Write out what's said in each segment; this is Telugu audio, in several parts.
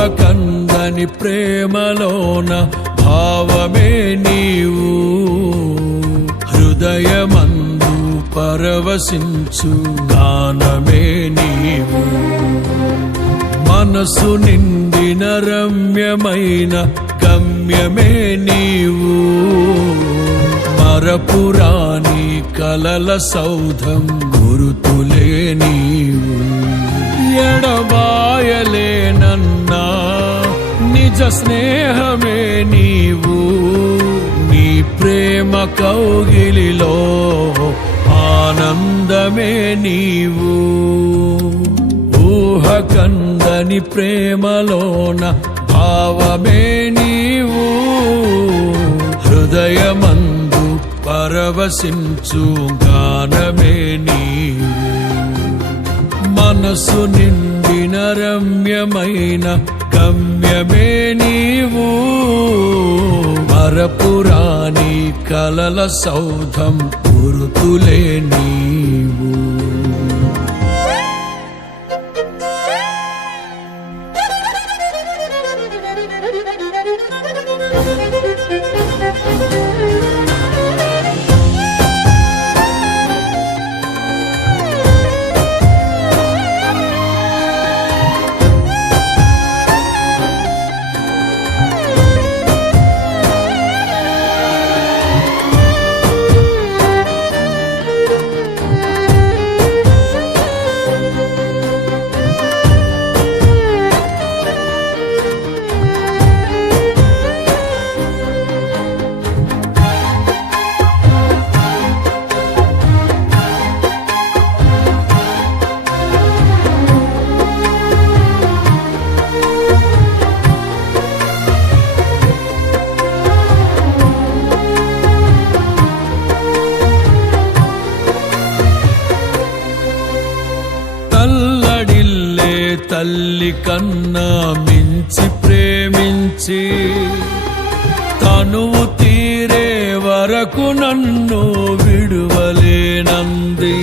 ఊహకందని ప్రేమలోన భావమే నీవు, హృదయమందు పరవశించు గానమే నీవు. మనసు నిండిన రమ్యమైన గమ్యమే నీవు, మరపురాని కలల సౌధం గురుతులే నీవు. ఎడబాయలేనన్నా నిజ స్నేహమే నీవు, నీ ప్రేమ కౌగిలిలో ఆనందమే నీవు. ఊహకందని ప్రేమలోన భావమే నీవు, హృదయమందు పరవశించు గానమే నీవు. మనసు నిండిన రమ్యమైన గమ్యమే నీవు, మరపురాని కలల సౌధం గురుతులే నీవు. తల్లి కన్నా మించి ప్రేమించి తనువు తీరే వరకు నన్ను విడువలేనంది.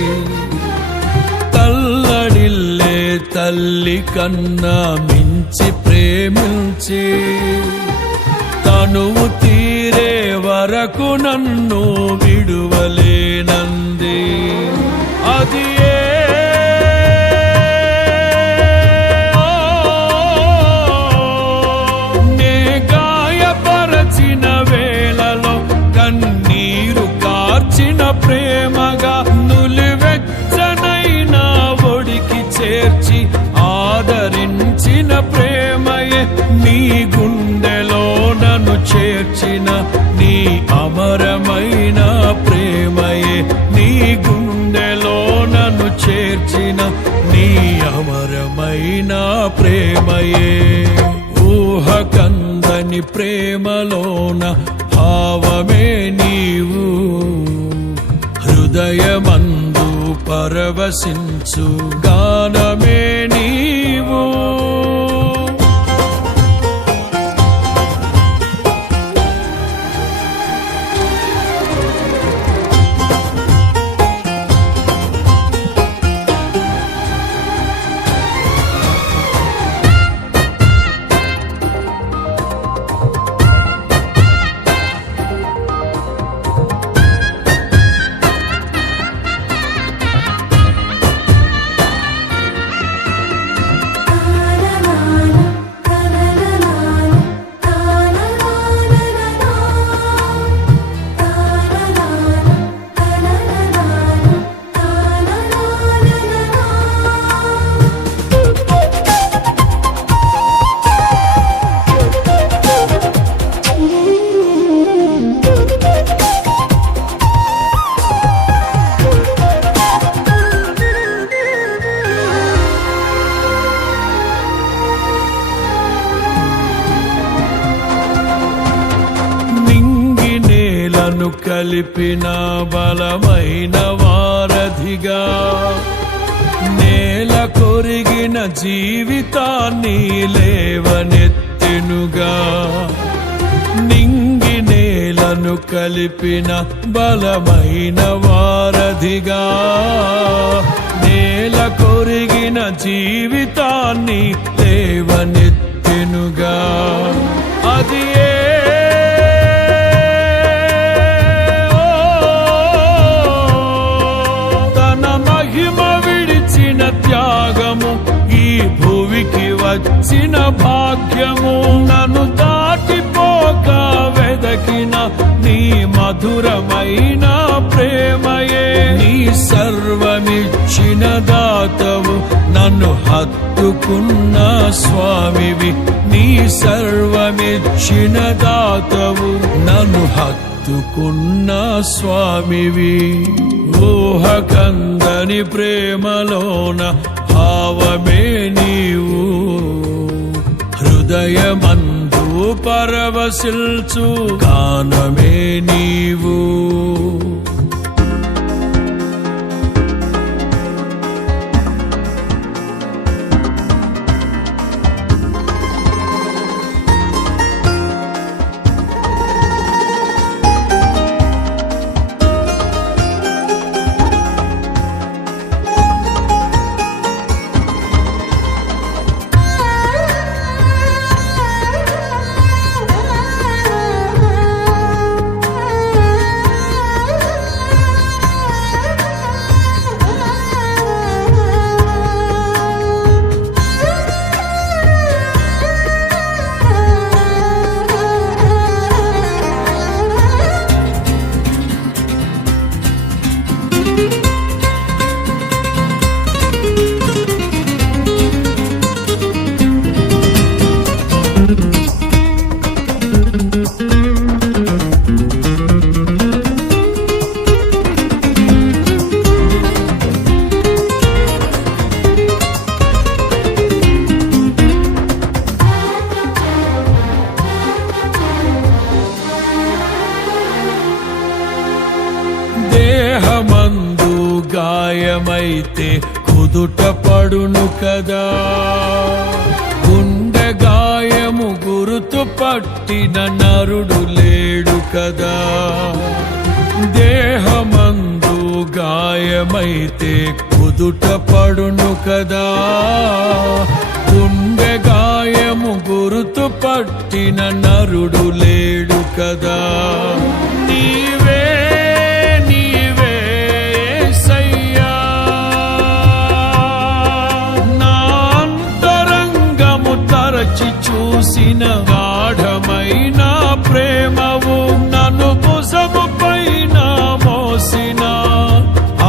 తల్లడిల్లే తల్లి కన్నా మించి ప్రేమించి తనువు తీరే వరకు నన్ను విడువలేనంది. అది ప్రేమగా నులివెచ్చనైనా ఒడికి చేర్చి ఆదరించిన ప్రేమయే, నీ గుండెలో నన్ను చేర్చిన నీ అమరమైన ప్రేమయే, నీ గుండెలో నన్ను చేర్చిన నీ అమరమైన ప్రేమయే. ఊహకందని ప్రేమలోన భావమే నీవు, హృదయమందు పరవశించు గానమే నీవు. కలిపిన బలమైన వారధిగా, నేల కొరిగిన జీవితాన్ని లేవనెత్తెనుగా. నింగి నేలను కలిపిన బలమైన వారధిగా, నేల కొరిగిన జీవితాన్ని లేవనెత్తెనుగా. నిలిచెనుగా. అది తన మహిమ విడిచిన త్యాగము, ఈ భూమికి వచ్చిన భాగ్యము. నన్ను దాటిపోక వెదకిన నీ మధురమైన ప్రేమయే. నీ సర్వమిచ్చిన దాతవు, నన్ను హత్తుకున్న స్వామివి. నీ సర్వమిచ్చిన దాతవు, నన్ను హత్తుకున్న స్వామివి. ఊహకందని ప్రేమలోన భావమే నీవు, హృదయమందు పరవశిల్చు గానమే నీవు. దేహమందు గాయమైతే కుదుట పడును కదా, గుండె గాయము గురుతు పట్టిన నరుడు లేడు కదా. దేహమందు గాయమైతే కుదుట పడును కదా, గుండె గాయము గురుతు పట్టిన నరుడు లేడు కదా. నీవే చూసిన గాఢమైన ప్రేమవు, నన్ను భుజము పైన మోసిన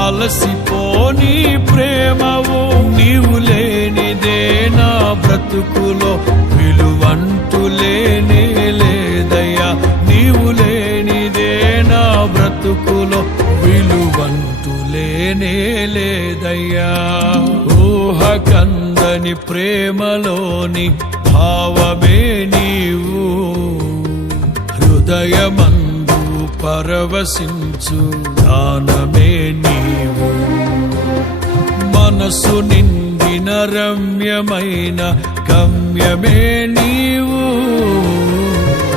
అలసిపోని ప్రేమవు. నీవు లేనిదే నా బ్రతుకులో విలువంటూ లేనే లేదయ్యా. నీవు లేనిదే నా బ్రతుకులో విలువంటూ లేనే లేదయ్యా. ఊహకందని ప్రేమలోని భావమే నీవు, హృదయమందు పరవశించు గానమే నీవు. మనసు నిండిన రమ్యమైన గమ్యమే నీవు,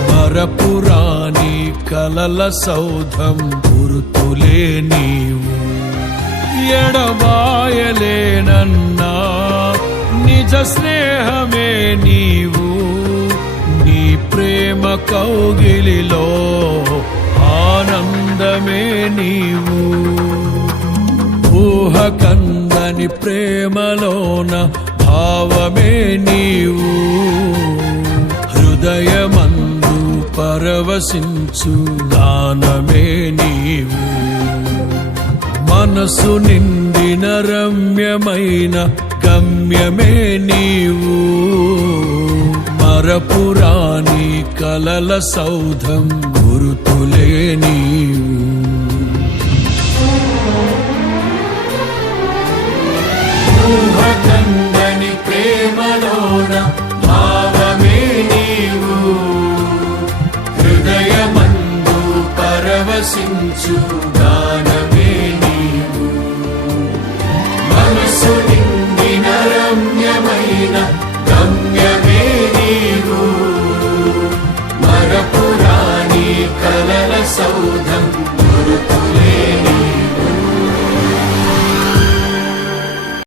మరపురాని కలల సౌధం గురుతులే నీవు. ఎడబాయలేనన్నా నిజ స్నేహమే నీవు, నీ ప్రేమ కౌగిలిలో ఆనందమే నీవు. ఊహకందని ప్రేమలోన భావమే నీవు, హృదయమందు పరవశించు గానమే నీవు. మనసు నిండిన రమ్యమైన గమ్యమే నీవు, మరపురాని కలల సౌధం గురుతులే నీవు. ఊహకందని ప్రేమలోన భావమే నీవు, హృదయమందు పరవశించు